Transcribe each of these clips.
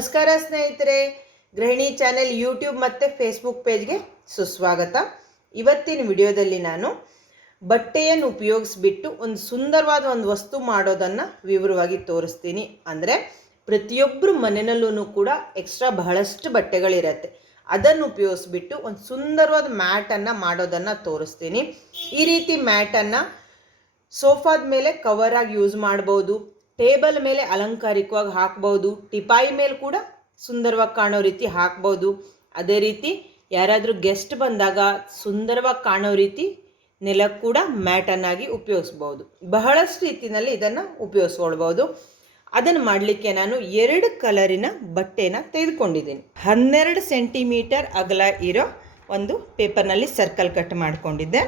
ನಮಸ್ಕಾರ ಸ್ನೇಹಿತರೆ, ಗೃಹಿಣಿ ಚಾನೆಲ್ ಯೂಟ್ಯೂಬ್ ಮತ್ತು ಫೇಸ್ಬುಕ್ ಪೇಜ್ಗೆ ಸುಸ್ವಾಗತ. ಇವತ್ತಿನ ವಿಡಿಯೋದಲ್ಲಿ ನಾನು ಬಟ್ಟೆಯನ್ನು ಉಪಯೋಗಿಸ್ಬಿಟ್ಟು ಒಂದು ಸುಂದರವಾದ ಒಂದು ವಸ್ತು ಮಾಡೋದನ್ನು ವಿವರವಾಗಿ ತೋರಿಸ್ತೀನಿ. ಅಂದರೆ ಪ್ರತಿಯೊಬ್ಬರು ಮನೆಯಲ್ಲೂ ಕೂಡ ಎಕ್ಸ್ಟ್ರಾ ಬಹಳಷ್ಟು ಬಟ್ಟೆಗಳಿರತ್ತೆ. ಅದನ್ನು ಉಪಯೋಗಿಸ್ಬಿಟ್ಟು ಒಂದು ಸುಂದರವಾದ ಮ್ಯಾಟನ್ನು ಮಾಡೋದನ್ನು ತೋರಿಸ್ತೀನಿ. ಈ ರೀತಿ ಮ್ಯಾಟನ್ನು ಸೋಫಾದ ಮೇಲೆ ಕವರಾಗಿ ಯೂಸ್ ಮಾಡ್ಬೋದು, ಟೇಬಲ್ ಮೇಲೆ ಅಲಂಕಾರಿಕವಾಗಿ ಹಾಕ್ಬೋದು, ಟಿಪಾಯಿ ಮೇಲೆ ಕೂಡ ಸುಂದರವಾಗಿ ಕಾಣೋ ರೀತಿ ಹಾಕ್ಬೋದು. ಅದೇ ರೀತಿ ಯಾರಾದರೂ ಗೆಸ್ಟ್ ಬಂದಾಗ ಸುಂದರವಾಗಿ ಕಾಣೋ ರೀತಿ ನೆಲಕ್ಕೆ ಕೂಡ ಮ್ಯಾಟನ್ನಾಗಿ ಉಪಯೋಗಿಸ್ಬೋದು. ಬಹಳಷ್ಟು ರೀತಿಯಲ್ಲಿ ಇದನ್ನು ಉಪಯೋಗಿಸ್ಕೊಳ್ಬೋದು. ಅದನ್ನು ಮಾಡಲಿಕ್ಕೆ ನಾನು 2 ಕಲರಿನ ಬಟ್ಟೆನ ತೆಗೆದುಕೊಂಡಿದ್ದೀನಿ. 12 ಸೆಂಟಿಮೀಟರ್ ಅಗಲ ಇರೋ ಒಂದು ಪೇಪರ್ನಲ್ಲಿ ಸರ್ಕಲ್ ಕಟ್ ಮಾಡಿಕೊಂಡಿದ್ದೆ.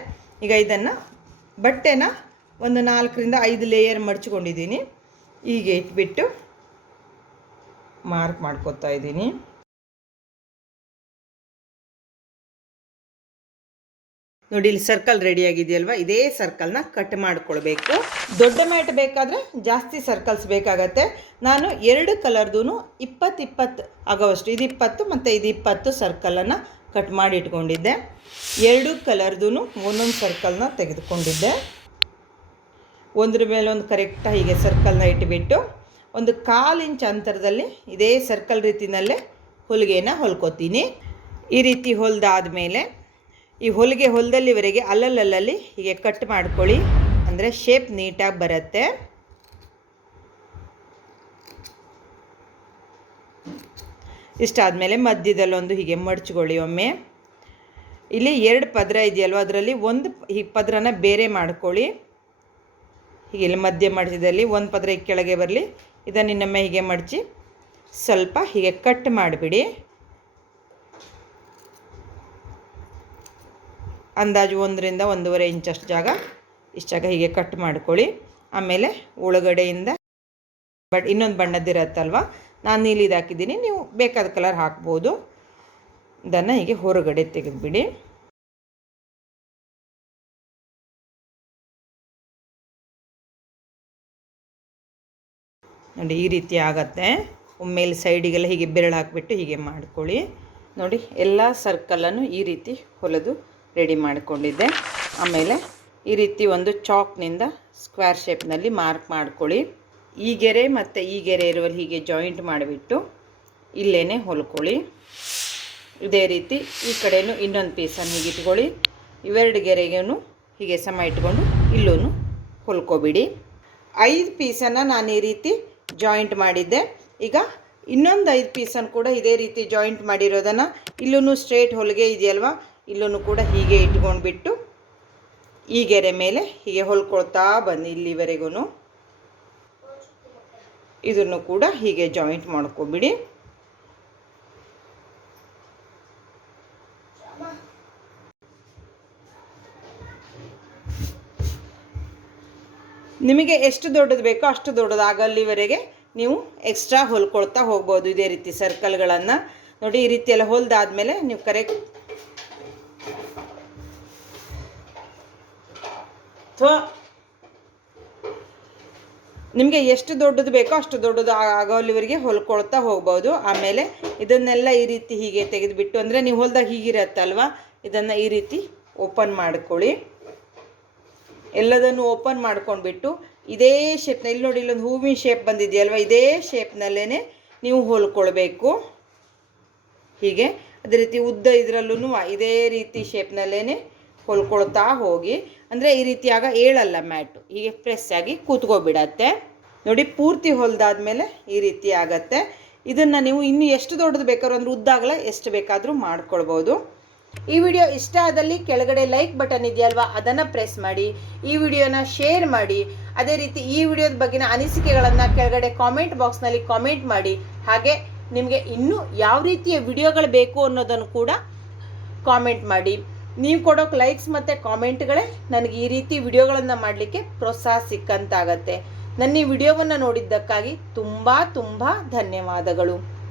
ಈಗ ಇದನ್ನು ಬಟ್ಟೆನ ಒಂದು 4 ರಿಂದ 5 ಲೇಯರ್ ಮಡ್ಚ್ಕೊಂಡಿದ್ದೀನಿ. ಹೀಗೆ ಇಟ್ಬಿಟ್ಟು ಮಾರ್ಕ್ ಮಾಡ್ಕೊತಾ ಇದ್ದೀನಿ. ನೋಡಿ, ಇಲ್ಲಿ ಸರ್ಕಲ್ ರೆಡಿ ಆಗಿದೆಯಲ್ವಾ, ಇದೇ ಸರ್ಕಲ್ನ ಕಟ್ ಮಾಡ್ಕೊಳ್ಬೇಕು. ದೊಡ್ಡ ಮ್ಯಾಟ್ ಬೇಕಾದರೆ ಜಾಸ್ತಿ ಸರ್ಕಲ್ಸ್ ಬೇಕಾಗತ್ತೆ. ನಾನು 2 ಕಲರ್ದು 20 ಆಗೋವಷ್ಟು, ಇದು 20 ಮತ್ತು ಇದು 20 ಸರ್ಕಲನ್ನು ಕಟ್ ಮಾಡಿ ಇಟ್ಕೊಂಡಿದ್ದೆ. 2 ಕಲರ್ದು ಒಂದೊಂದು ಸರ್ಕಲ್ನ ತೆಗೆದುಕೊಂಡಿದ್ದೆ. ಒಂದ್ರ ಮೇಲೆ ಒಂದು ಕರೆಕ್ಟಾಗಿ ಹೀಗೆ ಸರ್ಕಲ್ನ ಇಟ್ಬಿಟ್ಟು ಒಂದು 1/4 ಇಂಚ್ ಅಂತರದಲ್ಲಿ ಇದೇ ಸರ್ಕಲ್ ರೀತಿಯಲ್ಲೇ ಹೊಲಿಗೆಯನ್ನು ಹೊಲ್ಕೋತೀನಿ. ಈ ರೀತಿ ಹೊಲಿದಾದ್ಮೇಲೆ ಈ ಹೊಲಿಗೆ ಹೊಲದಲ್ಲಿವರೆಗೆ ಅಲ್ಲಲ್ಲಿ ಹೀಗೆ ಕಟ್ ಮಾಡ್ಕೊಳ್ಳಿ, ಅಂದರೆ ಶೇಪ್ ನೀಟಾಗಿ ಬರುತ್ತೆ. ಇಷ್ಟಾದಮೇಲೆ ಮಧ್ಯದಲ್ಲೊಂದು ಹೀಗೆ ಮಡ್ಚ್ಕೊಳ್ಳಿ. ಒಮ್ಮೆ ಇಲ್ಲಿ 2 ಪದರ ಇದೆಯಲ್ವ, ಅದರಲ್ಲಿ ಒಂದು ಈ ಪದರನ ಬೇರೆ ಮಾಡ್ಕೊಳ್ಳಿ. ಹೀಗೆ ಇಲ್ಲಿ ಮಧ್ಯ ಮಡಿಸಿದಲ್ಲಿ ಒಂದು ಪದರ ಕೆಳಗೆ ಬರಲಿ. ಇದನ್ನು ಇನ್ನೊಮ್ಮೆ ಹೀಗೆ ಮಡಚಿ ಸ್ವಲ್ಪ ಹೀಗೆ ಕಟ್ ಮಾಡಿಬಿಡಿ. ಅಂದಾಜು 1 ರಿಂದ 1.5 ಇಂಚಷ್ಟು ಜಾಗ, ಇಷ್ಟು ಜಾಗ ಹೀಗೆ ಕಟ್ ಮಾಡ್ಕೊಳ್ಳಿ. ಆಮೇಲೆ ಒಳಗಡೆಯಿಂದ ಇನ್ನೊಂದು ಬಣ್ಣದ್ದಿರತ್ತಲ್ವ, ನಾನು ನೀಲಿದು ಹಾಕಿದ್ದೀನಿ, ನೀವು ಬೇಕಾದ ಕಲರ್ ಹಾಕ್ಬೋದು. ಇದನ್ನು ಹೀಗೆ ಹೊರಗಡೆ ತೆಗೆದುಬಿಡಿ. ನೋಡಿ, ಈ ರೀತಿ ಆಗತ್ತೆ. ಒಮ್ಮೆಲೆ ಸೈಡಿಗೆಲ್ಲ ಹೀಗೆ ಬೆರಳು ಹಾಕಿಬಿಟ್ಟು ಹೀಗೆ ಮಾಡ್ಕೊಳ್ಳಿ. ನೋಡಿ, ಎಲ್ಲ ಸರ್ಕಲನ್ನು ಈ ರೀತಿ ಹೊಲಿದು ರೆಡಿ ಮಾಡಿಕೊಂಡಿದ್ದೆ. ಆಮೇಲೆ ಈ ರೀತಿ ಒಂದು ಚಾಕ್ನಿಂದ ಸ್ಕ್ವೇರ್ ಶೇಪ್ನಲ್ಲಿ ಮಾರ್ಕ್ ಮಾಡ್ಕೊಳ್ಳಿ. ಈ ಗೆರೆ ಮತ್ತು ಈ ಗೆರೆ ಇರುವಲ್ಲಿ ಹೀಗೆ ಜಾಯಿಂಟ್ ಮಾಡಿಬಿಟ್ಟು ಇಲ್ಲೇ ಹೊಲ್ಕೊಳ್ಳಿ. ಇದೇ ರೀತಿ ಈ ಕಡೆಯೂ ಇನ್ನೊಂದು ಪೀಸನ್ನು ಹೀಗೆ ಇಟ್ಕೊಳ್ಳಿ. ಇವೆರಡು ಗೆರೆಗೂ ಹೀಗೆ ಸಮ ಇಟ್ಕೊಂಡು ಇಲ್ಲೂ ಹೊಲ್ಕೊಬಿಡಿ. 5 ಪೀಸನ್ನು ನಾನು ಈ ರೀತಿ ಜಾಯಿಂಟ್ ಮಾಡಿದ್ದೆ. ಈಗ ಇನ್ನೊಂದು 5 ಪೀಸನ್ನು ಕೂಡ ಇದೇ ರೀತಿ ಜಾಯಿಂಟ್ ಮಾಡಿರೋದನ್ನು ಇಲ್ಲೂ ಸ್ಟ್ರೇಟ್ ಹೊಲಿಗೆ ಇದೆಯಲ್ವ, ಇಲ್ಲೂ ಕೂಡ ಹೀಗೆ ಇಟ್ಕೊಂಡ್ಬಿಟ್ಟು ಈ ಗೆರೆ ಮೇಲೆ ಹೀಗೆ ಹೊಲ್ಕೊಳ್ತಾ ಬನ್ನಿ. ಇಲ್ಲಿವರೆಗೂ ಇದನ್ನು ಕೂಡ ಹೀಗೆ ಜಾಯಿಂಟ್ ಮಾಡ್ಕೊಬಿಡಿ. ನಿಮಗೆ ಎಷ್ಟು ದೊಡ್ಡದು ಬೇಕೋ ಅಷ್ಟು ದೊಡ್ಡದು ಆಗಲ್ಲಿವರೆಗೆ ನೀವು ಎಕ್ಸ್ಟ್ರಾ ಹೊಲ್ಕೊಳ್ತಾ ಹೋಗ್ಬೋದು. ಇದೇ ರೀತಿ ಸರ್ಕಲ್ಗಳನ್ನು ನೋಡಿ, ಈ ರೀತಿ ಎಲ್ಲ ಹೊಲ್ದಾದ್ಮೇಲೆ ನೀವು ಕರೆಕ್ಟ್ ನಿಮಗೆ ಎಷ್ಟು ದೊಡ್ಡದು ಬೇಕೋ ಅಷ್ಟು ದೊಡ್ಡದು ಆಗೋಲ್ಲಿವರೆಗೆ ಹೊಲ್ಕೊಳ್ತಾ ಹೋಗ್ಬೋದು. ಆಮೇಲೆ ಇದನ್ನೆಲ್ಲ ಈ ರೀತಿ ಹೀಗೆ ತೆಗೆದುಬಿಟ್ಟು, ಅಂದರೆ ನೀವು ಹೊಲ್ದಾಗ ಹೀಗಿರತ್ತಲ್ವ, ಇದನ್ನು ಈ ರೀತಿ ಓಪನ್ ಮಾಡ್ಕೊಳ್ಳಿ. ಎಲ್ಲದನ್ನು ಓಪನ್ ಮಾಡ್ಕೊಂಡ್ಬಿಟ್ಟು ಇದೇ ಶೇಪ್ನ, ಇಲ್ಲಿ ನೋಡಿ ಇಲ್ಲೊಂದು ಹೂವಿನ ಶೇಪ್ ಬಂದಿದೆಯಲ್ವ, ಇದೇ ಶೇಪ್ನಲ್ಲೇ ನೀವು ಹೊಲ್ಕೊಳ್ಬೇಕು. ಹೀಗೆ ಅದೇ ರೀತಿ ಉದ್ದ ಇದರಲ್ಲೂ ಇದೇ ರೀತಿ ಶೇಪ್ನಲ್ಲೇ ಹೊಲ್ಕೊಳ್ತಾ ಹೋಗಿ. ಅಂದರೆ ಈ ರೀತಿಯಾಗ ಏಳಲ್ಲ ಮ್ಯಾಟು, ಹೀಗೆ ಪ್ರೆಸ್ ಆಗಿ ಕೂತ್ಕೊಬಿಡತ್ತೆ. ನೋಡಿ, ಪೂರ್ತಿ ಹೊಲ್ದಾದ್ಮೇಲೆ ಈ ರೀತಿ ಆಗತ್ತೆ. ಇದನ್ನು ನೀವು ಇನ್ನೂ ಎಷ್ಟು ದೊಡ್ಡದು ಬೇಕಾದ್ರೂ, ಅಂದರೆ ಉದ್ದಾಗಲ ಎಷ್ಟು ಬೇಕಾದರೂ ಮಾಡ್ಕೊಳ್ಬೋದು. ಈ ವಿಡಿಯೋ ಇಷ್ಟ ಆದಲ್ಲಿ ಕೆಳಗಡೆ ಲೈಕ್ ಬಟನ್ ಇದೆಯಲ್ವಾ, ಅದನ್ನು ಪ್ರೆಸ್ ಮಾಡಿ. ಈ ವಿಡಿಯೋನ ಶೇರ್ ಮಾಡಿ. ಅದೇ ರೀತಿ ಈ ವಿಡಿಯೋದ ಬಗ್ಗಿನ ಅನಿಸಿಕೆಗಳನ್ನು ಕೆಳಗಡೆ ಕಾಮೆಂಟ್ ಬಾಕ್ಸ್ನಲ್ಲಿ ಕಾಮೆಂಟ್ ಮಾಡಿ. ಹಾಗೆ ನಿಮಗೆ ಇನ್ನೂ ಯಾವ ರೀತಿಯ ವಿಡಿಯೋಗಳು ಬೇಕು ಅನ್ನೋದನ್ನು ಕೂಡ ಕಾಮೆಂಟ್ ಮಾಡಿ. ನೀವು ಕೊಡೋಕೆ ಲೈಕ್ಸ್ ಮತ್ತು ಕಾಮೆಂಟ್ಗಳೇ ನನಗೆ ಈ ರೀತಿ ವಿಡಿಯೋಗಳನ್ನು ಮಾಡಲಿಕ್ಕೆ ಪ್ರೋತ್ಸಾಹ ಸಿಕ್ಕಂತಾಗತ್ತೆ. ನನ್ನ ಈ ವಿಡಿಯೋವನ್ನು ನೋಡಿದ್ದಕ್ಕಾಗಿ ತುಂಬ ಧನ್ಯವಾದಗಳು.